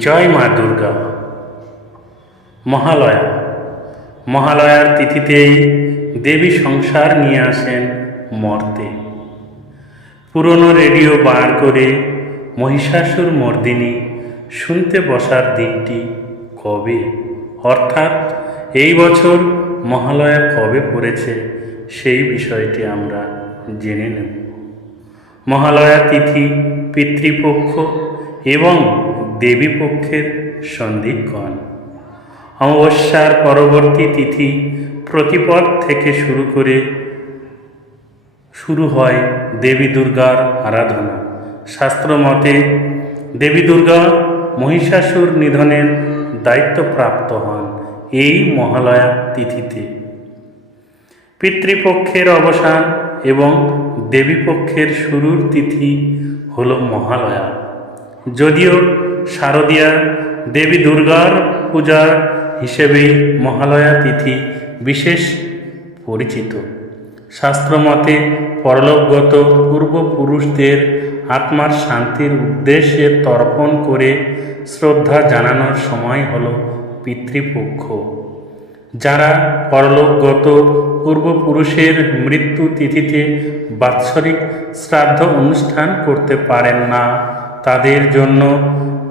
জয় মা দুর্গা। মহালয়া। মহালয়ার তিথিতেই দেবী সংসার নিয়ে আসেন মর্তে। পুরনো রেডিও বার করে মহিষাসুর মর্দিনী শুনতে বসার দিনটি কবে? অর্থাৎ এই বছর মহালয়া কবে পড়েছে সেই বিষয়টি আমরা জেনে নেব। মহালয়া তিথি, পিতৃপক্ষ এবং দেবীপক্ষের সন্ধিক্ষণ। অমাবস্যার পরবর্তী তিথি প্রতিপদ থেকে শুরু করে শুরু হয় দেবী দুর্গার আরাধনা। শাস্ত্রমতে দেবী দুর্গা মহিষাসুর নিধনের দায়িত্বপ্রাপ্ত হন এই মহালয়া তিথিতে। পিতৃপক্ষের অবসান এবং দেবীপক্ষের শুরুর তিথি হল মহালয়া। যদিও শারদীয়া দেবী দুর্গার পূজার হিসেবেই মহালয়া তিথি বিশেষ পরিচিত। শাস্ত্রমতে পরলোকগত পূর্বপুরুষদের আত্মার শান্তির উদ্দেশ্যে তর্পণ করে শ্রদ্ধা জানানোর সময় হল পিতৃপক্ষ। যারা পরলোকগত পূর্বপুরুষের মৃত্যু তিথিতে বাৎসরিক শ্রাদ্ধ অনুষ্ঠান করতে পারেন না তাদের জন্য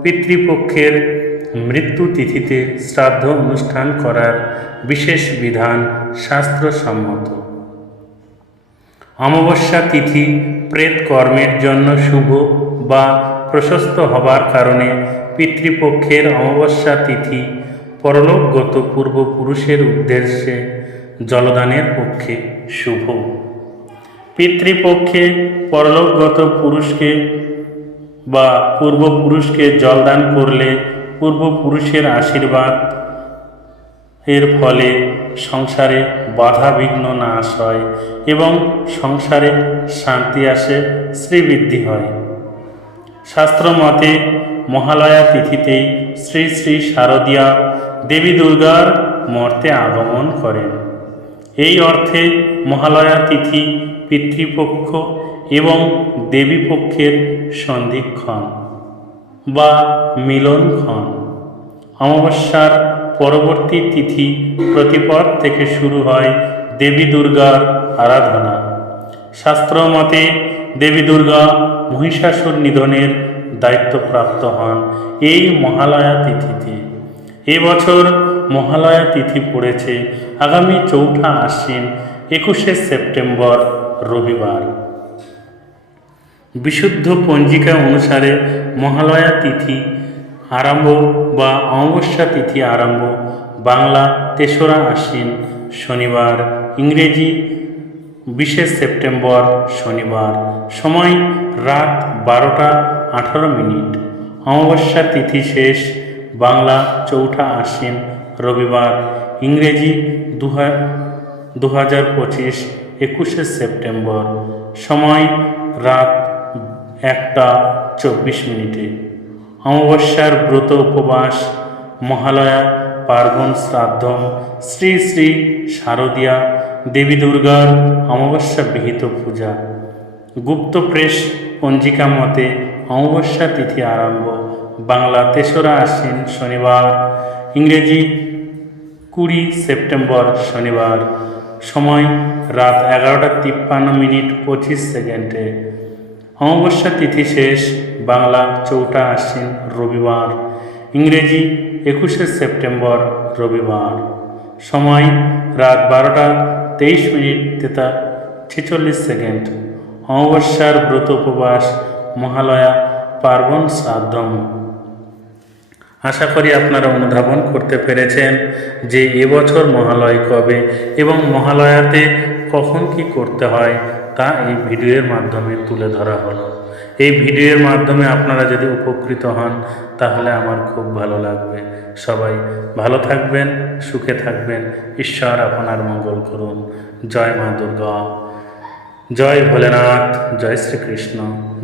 পিতৃপক্ষের মৃত্যু তিথিতে শ্রাদ্ধ অনুষ্ঠান করার বিশেষ বিধান শাস্ত্রসম্মত। অমাবস্যা তিথি প্রেত কর্মের জন্য শুভ বা প্রশস্ত হবার কারণে পিতৃপক্ষের অমাবস্যা তিথি পরলোকগত পূর্বপুরুষের উদ্দেশ্যে জলদানের পক্ষে শুভ। পিতৃপক্ষে পরলোকগত পুরুষকে বা পূর্বপুরুষকে জলদান করলে পূর্বপুরুষের আশীর্বাদ। এর ফলে সংসারে বাধা বিঘ্ন নাশ হয় এবং সংসারে শান্তি আসে, শ্রীবৃদ্ধি হয়। শাস্ত্রমতে মহালয়া তিথিতেই শ্রী শ্রী শারদীয়া দেবী দুর্গার মর্তে আগমন করেন। এই অর্থে মহালয়া তিথি পিতৃপক্ষ এবং দেবীপক্ষের সন্ধিক্ষণ বা মিলনক্ষণ। অমাবস্যার পরবর্তী তিথি প্রতিপদ থেকে শুরু হয় দেবী দুর্গার আরাধনা। শাস্ত্র মতে দেবী দুর্গা মহিষাসুর নিধনের দায়িত্বপ্রাপ্ত হন এই মহালয়া তিথিতে। এবছর মহালয়া তিথি পড়েছে। আগামী চৌঠা আশ্বিন একুশে সেপ্টেম্বর রবিবার। বিশুদ্ধ পঞ্জিকা অনুসারে মহালয়া তিথি আরম্ভ বা অমাবস্যা তিথি আরম্ভ, বাংলা তেসরা আশ্বিন শনিবার, ইংরেজি বিশে সেপ্টেম্বর শনিবার, সময় রাত বারোটা আঠারো মিনিট। অমাবস্যা তিথি শেষ, বাংলা চৌঠা আশ্বিন রবিবার, ইংরেজি দু হাজার পঁচিশ একুশে সেপ্টেম্বর, সময় রাত একটা চব্বিশ মিনিটে। অমাবস্যার ব্রত উপবাস, মহালয়া, পার্বণ শ্রাদ্ধ শ্রী শ্রী শারদীয়া, দেবী দুর্গার অমাবস্যা বিহিত পূজা। গুপ্ত প্রেস পঞ্জিকা মতে অমাবস্যা তিথি আরম্ভ বাংলা তেসরা আশ্বিন শনিবার, ইংরেজি কুড়ি সেপ্টেম্বর শনিবার। সময় রাত এগারোটা তিপ্পান্ন মিনিট পঁচিশ সেকেন্ডে। অমাবস্যা তিথি শেষ, বাংলা চৌঠা আশ্বিন রবিবার, ইংরেজি একুশে সেপ্টেম্বর রবিবার। সময় রাত বারোটা তেইশ মিনিট তেতা ছেচল্লিশ সেকেন্ড। অমাবস্যার ব্রত উপবাস, মহালয়া, পার্বণ, শ্রাদ্ধম। আশা করি আপনারা অনুধাবন করতে পেরেছেন যে এবছর মহালয় কবে এবং মহালয়াতে কখন কি করতে হয় তা এই ভিডিওর মাধ্যমে তুলে ধরা হলো। এই ভিডিওর মাধ্যমে আপনারা যদি উপকৃত হন, তাহলে আমার খুব ভালো লাগবে। সবাই ভালো থাকবেন, সুখে থাকবেন। ঈশ্বর আপনার মঙ্গল করুন। জয় মা দুর্গা। জয় ভোলেনাথ। জয় শ্রীকৃষ্ণ।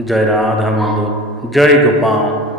জয় রাধা মাধব। জয় গোপাল।